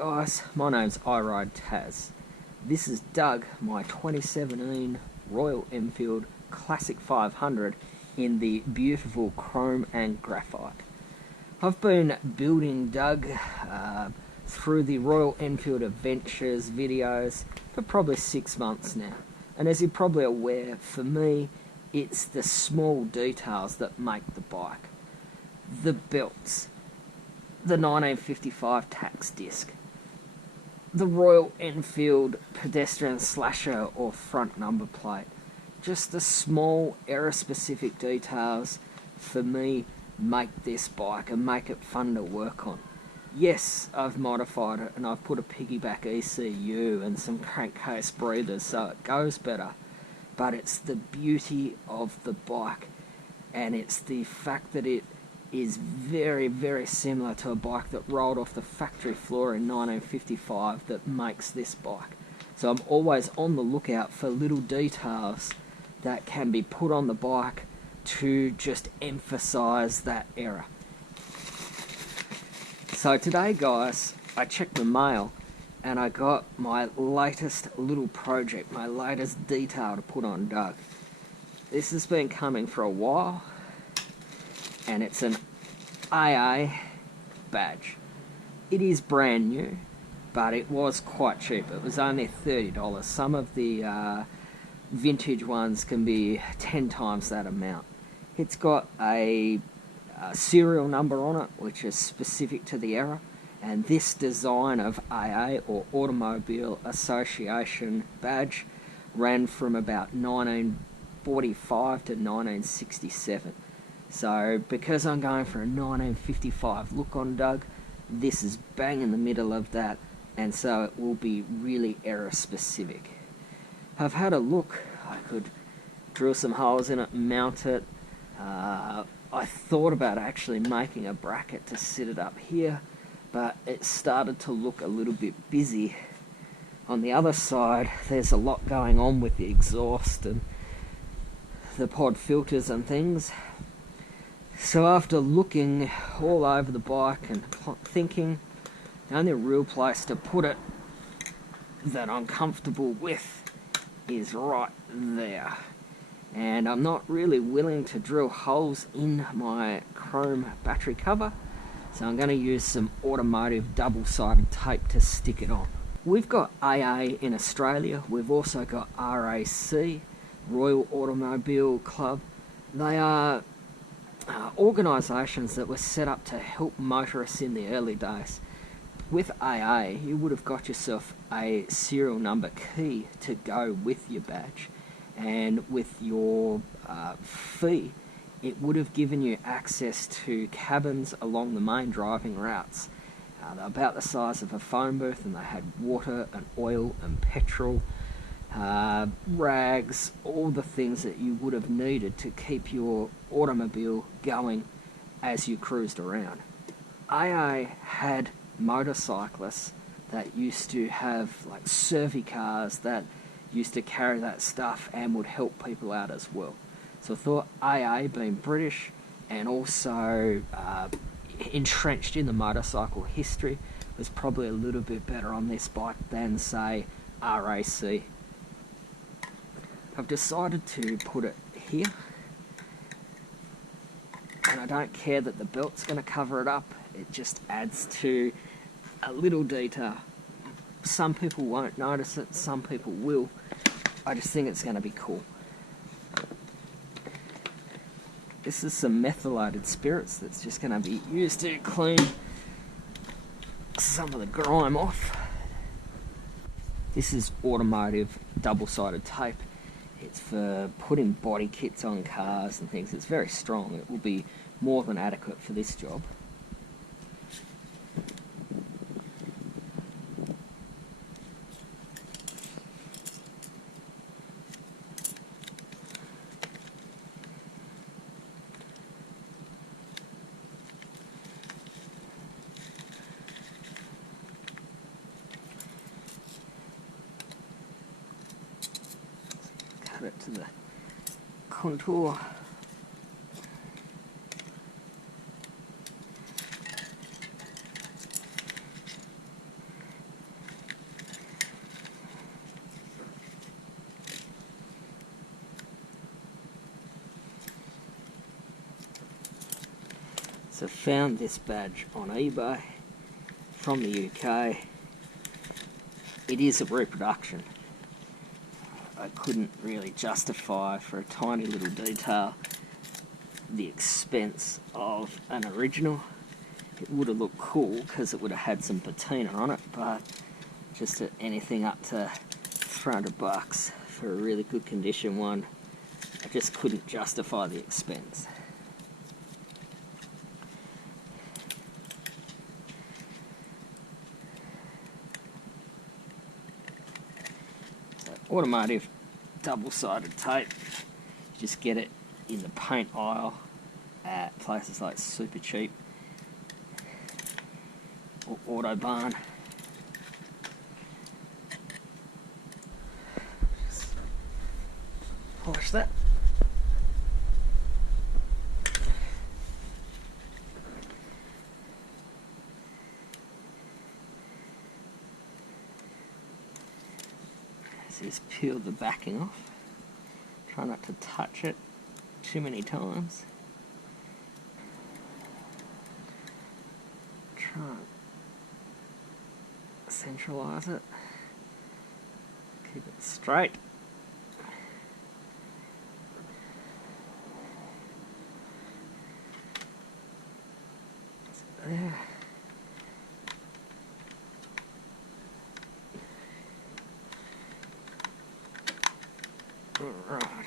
guys, my name's iRideTaz. This is Doug, my 2017 Royal Enfield Classic 500 in the beautiful chrome and graphite. I've been building Doug through the Royal Enfield Adventures videos for probably 6 months now. And as you're probably aware, for me, it's the small details that make the bike. The belts, the 1955 tax disc, the Royal Enfield pedestrian slasher or front number plate. Just the small error-specific details, for me, make this bike and make it fun to work on. Yes, I've modified it and I've put a piggyback ECU and some crankcase breathers so it goes better, but it's the beauty of the bike and it's the fact that it is very, very similar to a bike that rolled off the factory floor in 1955 that makes this bike. So I'm always on the lookout for little details that can be put on the bike to just emphasize that error. So today, guys, I checked the mail and I got my latest little project, my latest detail to put on Doug. This has been coming for a while, and it's an AA badge. It is brand new, but it was quite cheap. It was only $30. Some of the vintage ones can be 10 times that amount. It's got a serial number on it, which is specific to the era, and this design of AA, or Automobile Association badge, ran from about 1945 to 1967. So because I'm going for a 1955 look on Doug, this is bang in the middle of that, and so it will be really error specific. I've had a look. I could drill some holes in it, mount it. I thought about actually making a bracket to sit it up here, but it started to look a little bit busy. On the other side, there's a lot going on with the exhaust and the pod filters and things. So after looking all over the bike and thinking, the only real place to put it that I'm comfortable with is right there. And I'm not really willing to drill holes in my chrome battery cover, so I'm going to use some automotive double-sided tape to stick it on. We've got AA in Australia. We've also got REA, Royal Automobile Club. They are organisations that were set up to help motorists in the early days. With AA, you would have got yourself a serial number key to go with your badge, and with your fee, it would have given you access to cabins along the main driving routes. They're about the size of a phone booth, and they had water and oil and petrol, rags, all the things that you would have needed to keep your automobile going as you cruised around. AA had motorcyclists that used to have like survey cars that used to carry that stuff and would help people out as well. So I thought AA, being British and also entrenched in the motorcycle history, was probably a little bit better on this bike than, say, REA. I've decided to put it here, and I don't care that the belt's going to cover it up. It just adds to a little detail. Some people won't notice it, some people will. I just think it's going to be cool. This is some methylated spirits that's just going to be used to clean some of the grime off. This is automotive double-sided tape. It's for putting body kits on cars and things. It's very strong. It will be more than adequate for this job. It to the contour. So found this badge on eBay from the UK. It is a reproduction. I couldn't really justify for a tiny little detail the expense of an original. It would have looked cool because it would have had some patina on it, but just at anything up to $300 for a really good condition one, I just couldn't justify the expense. So automotive double-sided tape, you just get it in the paint aisle at places like Super Cheap or Autobarn. Just polish that. So just peel the backing off. Try not to touch it too many times. Try and centralize it. Keep it straight. There. Alright.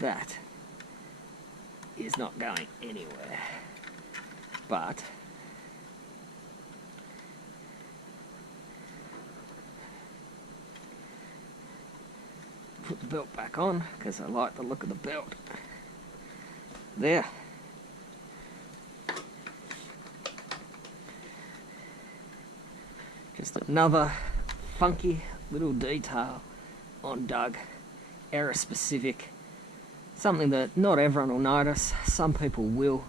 That is not going anywhere, but put the belt back on because I like the look of the belt. There. Just another funky little detail on Doug, era specific. Something that not everyone will notice, some people will.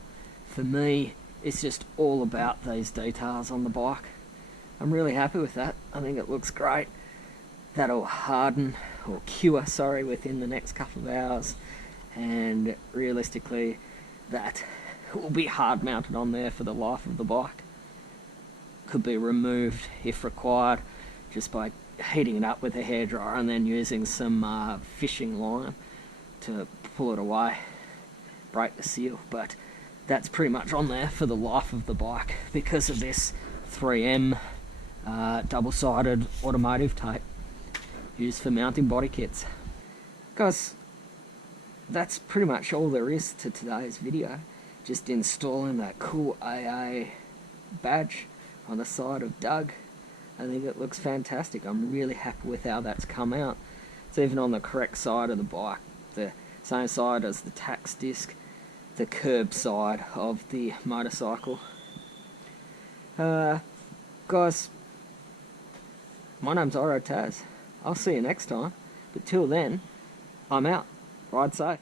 For me, it's just all about these details on the bike. I'm really happy with that. I think it looks great. That'll harden, or cure, sorry, within the next couple of hours. And realistically, that will be hard mounted on there for the life of the bike. Could be removed if required, just by heating it up with a hairdryer and then using some fishing line to pull it away, break the seal. But that's pretty much on there for the life of the bike because of this 3M double-sided automotive tape used for mounting body kits. Guys, that's pretty much all there is to today's video. Just installing that cool AA badge on the side of Doug. I think it looks fantastic. I'm really happy with how that's come out. It's even on the correct side of the bike, the same side as the tax disc, the curb side of the motorcycle. Guys, my name's Iro Taz. I'll see you next time, but till then, I'm out. Ride safe.